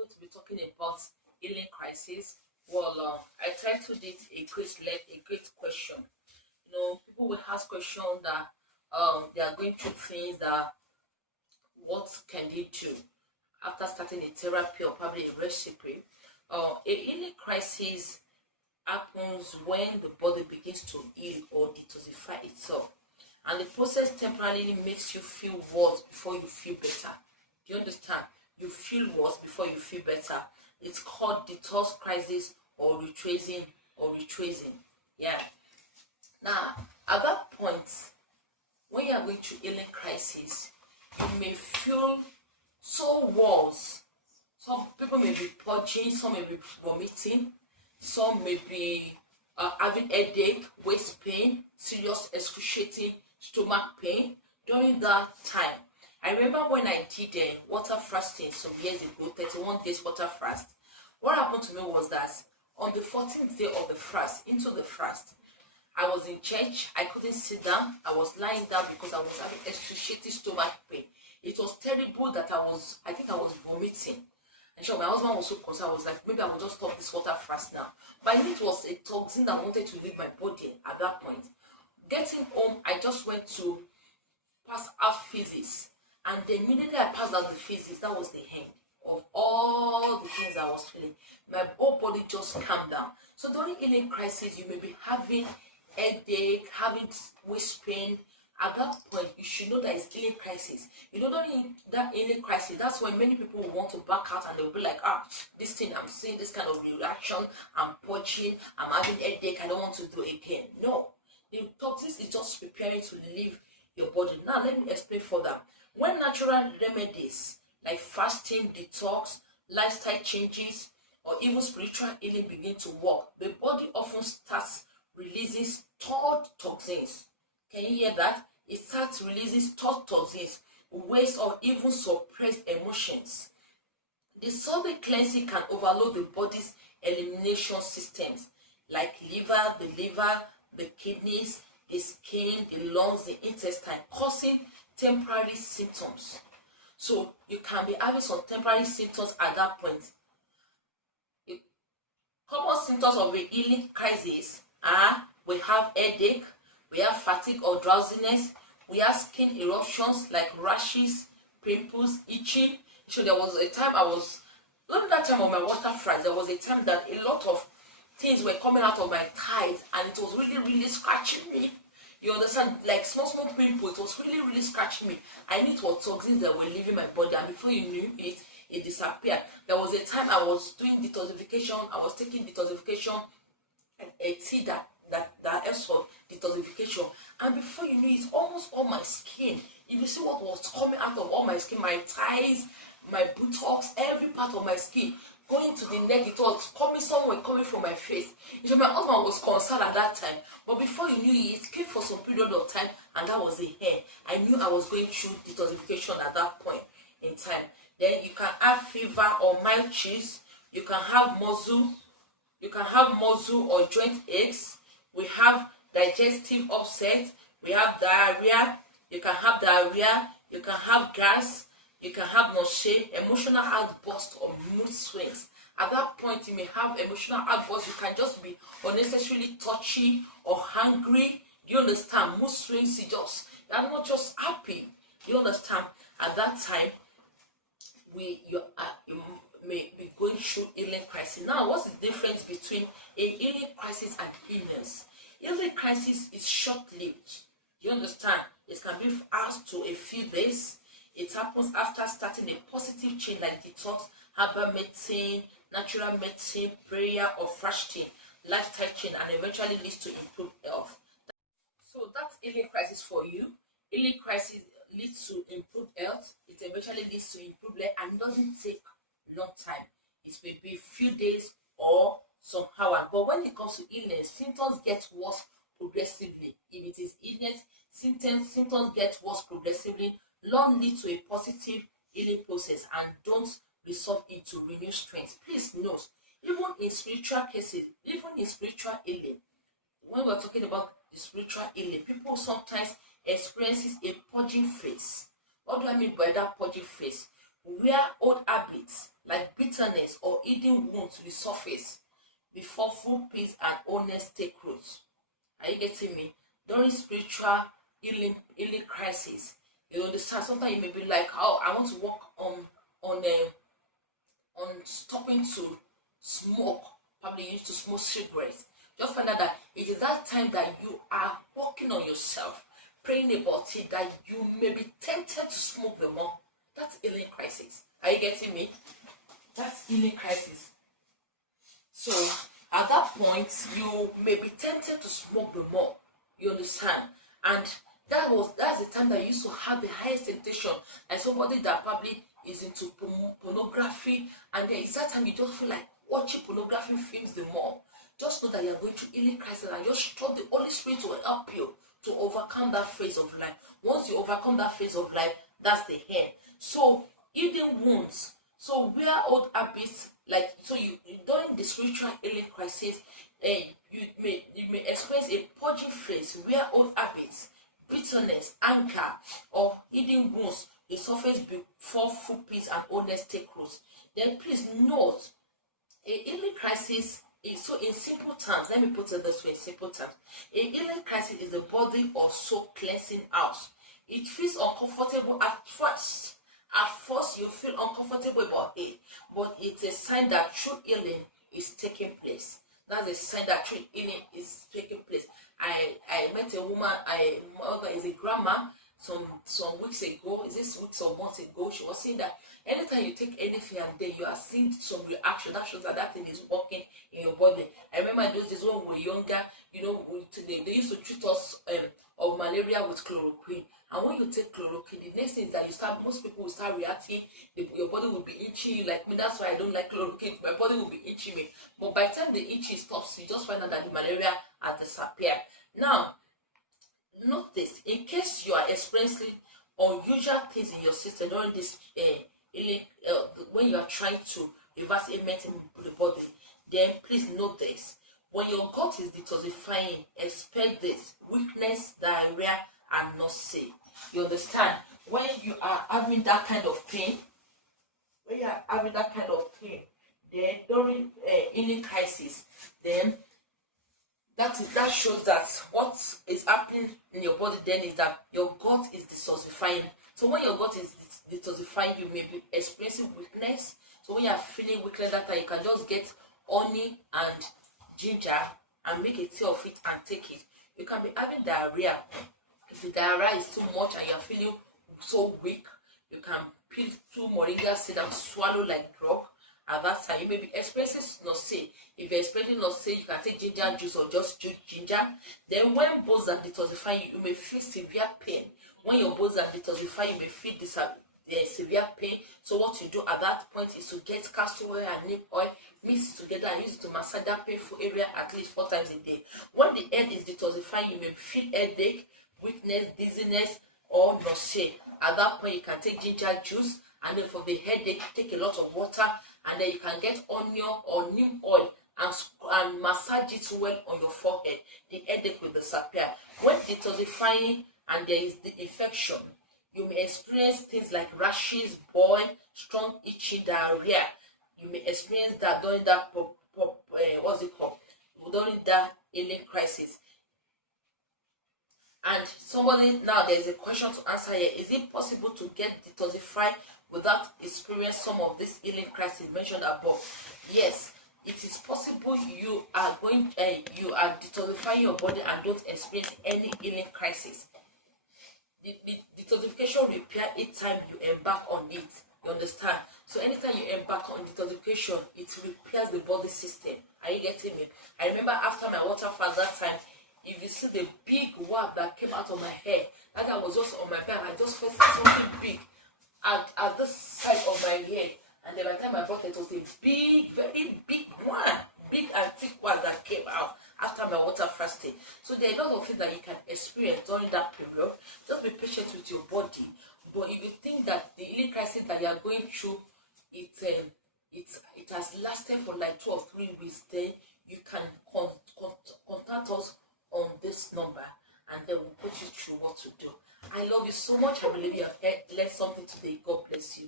going to be talking about healing crisis. Well, I titled it a great question. People will ask questions that they are going through things that what can they do after starting a therapy or probably a recipe. A healing crisis happens when the body begins to heal or detoxify itself, and the process temporarily makes you feel worse before you feel better. Do you understand? You feel worse before you feel better. It's called detox crisis or retracing. Yeah. Now, at that point, when you are going through healing crisis, you may feel so worse. Some people may be purging, some may be vomiting, some may be having headache, waist pain, serious excruciating stomach pain during that time. I remember when I did water fasting some years ago, 31 days water fast. What happened to me was that on the 14th day of the fast, into the fast, I was in church. I couldn't sit down. I was lying down because I was having excruciating stomach pain. It was terrible that I think I was vomiting. And sure, my husband was so concerned. I was like, maybe I will just stop this water fast now. But it was a toxin that wanted to leave my body at that point. Getting home, I just went to pass out physics. And immediately I passed out the physics, that was the end of all the things I was feeling. My whole body just calmed down. So during healing crisis, you may be having headache, having waist pain. At that point, you should know that it's healing crisis. During that healing crisis, that's when many people will want to back out and they'll be like, this thing, I'm seeing this kind of reaction, I'm purging, I'm having headache, I don't want to do it again. No, the toxin is just preparing to leave your body. Now, let me explain further. When natural remedies like fasting, detox, lifestyle changes, or even spiritual healing begin to work, the body often starts releasing stored toxins. Can you hear that? It starts releasing stored toxins, waste, or even suppressed emotions. The sudden cleansing can overload the body's elimination systems like the liver, the kidneys, the skin, the lungs, the intestine, causing temporary symptoms. So you can be having some temporary symptoms at that point. Common symptoms of a healing crisis are we have headache, we have fatigue or drowsiness, we have skin eruptions like rashes, pimples, itching. So there was a time during that time of my water fast, there was a time that a lot of things were coming out of my thighs and it was really, really scratching me. You understand? Like small pimples, it was really, really scratching me. I knew it was toxins that were leaving my body, and before you knew it, it disappeared. There was a time I was doing detoxification, I was taking detoxification and a tea that helps for detoxification, and before you knew it, almost all my skin, if you see what was coming out of all my skin, my thighs, my buttocks, every part of my skin, going to the neck, it was somewhere coming from my face. So my husband was concerned at that time, but before he knew it came for some period of time, and that was the hair. I knew I was going through detoxification at that point in time. Then you can have fever or mild chills. You can have muscle or joint aches. We have digestive upset. We have diarrhea. You can have diarrhea. You can have gas. You can have nausea, emotional outbursts, or mood swings. At that point, you may have emotional outbursts. You can just be unnecessarily touchy or hungry. You understand? Mood swings, you are not just happy. You understand? At that time, you may be going through healing crisis. Now, what's the difference between a healing crisis and illness? Healing crisis is short-lived. You understand? It can be hours to a few days. It happens after starting a positive change like detox, herbal medicine, natural medicine, prayer, or fasting, lifestyle change, and eventually leads to improved health. So that's healing crisis for you. Healing crisis leads to improved health. It eventually leads to improved health and doesn't take long time. It may be a few days or some hours. But when it comes to illness, symptoms get worse progressively. If it is illness, symptoms get worse progressively. Long lead to a positive healing process and don't resolve into renewed strength. Please note, even in spiritual cases, even in spiritual healing, when we're talking about the spiritual healing, people sometimes experiences a purging phase. What do I mean by that purging phase? where old habits like bitterness or hidden wounds resurface before full peace and wholeness take root. Are you getting me? During spiritual healing crisis, you understand. Sometimes you may be like, "Oh, I want to work on stopping to smoke." Probably you used to smoke cigarettes. Just find out that it is that time that you are working on yourself, praying about it, that you may be tempted to smoke the more. That's healing crisis. Are you getting me? That's healing crisis. So at that point, you may be tempted to smoke the more. You understand? And that's the time that you used to have the highest temptation. And somebody that probably is into pornography, and then it's that time you just feel like watching pornography films the more. Just know that you're going through healing crisis, and just trust the Holy Spirit will help you to overcome that phase of life. Once you overcome that phase of life, that's the end. So hidden wounds. So where old habits, like, so you during the spiritual healing crisis, you may experience a purging phase where old habits, bitterness, anger, or hidden wounds will surface before full peace and wholeness take root. Then please note, a healing crisis is, so in simple terms, let me put it this way in simple terms. A healing crisis is the body or soul cleansing out. It feels uncomfortable at first. At first, you feel uncomfortable about it, but it's a sign that true healing is taking place. That's a sign that true healing is taking place. I met a woman, mother is a grandma, some weeks ago, is this weeks or months ago, she was saying that anytime you take anything and then you are seeing some reaction, that shows that that thing is working in your body. I remember those days when we were younger, they used to treat us of malaria with chloroquine. And when you take chloroquine, the next thing is that most people will start reacting. Your body will be itching you. Like me, that's why I don't like chloroquine. My body will be itching me. But by the time the itching stops, you just find out that the malaria has disappeared. Now, note this: in case you are experiencing unusual things in your system during this when you are trying to reverse ailment in the body, then please note this: when your gut is detoxifying, expect this: weakness, diarrhea, and nausea. You understand? When you are having that kind of pain, then during healing crisis, then that shows that what is happening in your body then is that your gut is detoxifying. So when your gut is detoxifying, you may be experiencing weakness. So when you are feeling weak like that, you can just get honey and ginger and make a tea of it and take it. You can be having diarrhea. If the diarrhea is too much and you are feeling so weak, you can peel 2 moringa seeds and swallow like drug. At that time, you may be experiencing nausea. If you're experiencing nausea, you can take ginger juice or just juice ginger. Then when bones are detoxifying, you may feel severe pain. When your bones are detoxifying, you may feel this severe pain. So what you do at that point is to get castor oil and neem oil, mix it together and use it to massage that painful area at least 4 times a day. When the head is detoxifying, you may feel headache, weakness, dizziness, or nausea. At that point, you can take ginger juice, and then for the headache, take a lot of water, and then you can get onion or neem oil and massage it well on your forehead. The headache will disappear. When detoxifying and there is the infection, you may experience things like rashes, boil, strong itching, diarrhea. You may experience that during that during that healing crisis. And somebody, now there's a question to answer here: is it possible to get detoxified without experiencing some of this healing crisis mentioned above? Yes, it is possible. You are detoxifying your body and don't experience any healing crisis. The detoxification repair each time you embark on it. You understand? So anytime you embark on detoxification, it repairs the body system. Are you getting me? I remember after my water fast that time, if you see the big wart that came out of my head, that guy was just on my back. I just felt something big at this side of my head. And then by the time I brought it, was a big, very big one, big and thick one that came out after my water fasting. So there are a lot of things that you can experience during that period. Just be patient with your body. But if you think that the healing crisis that you are going through, it has lasted for like 2 or 3 weeks, then you can contact us on this number, and then we'll put you through what to do. I love you so much. I believe you have learned something today. God bless you.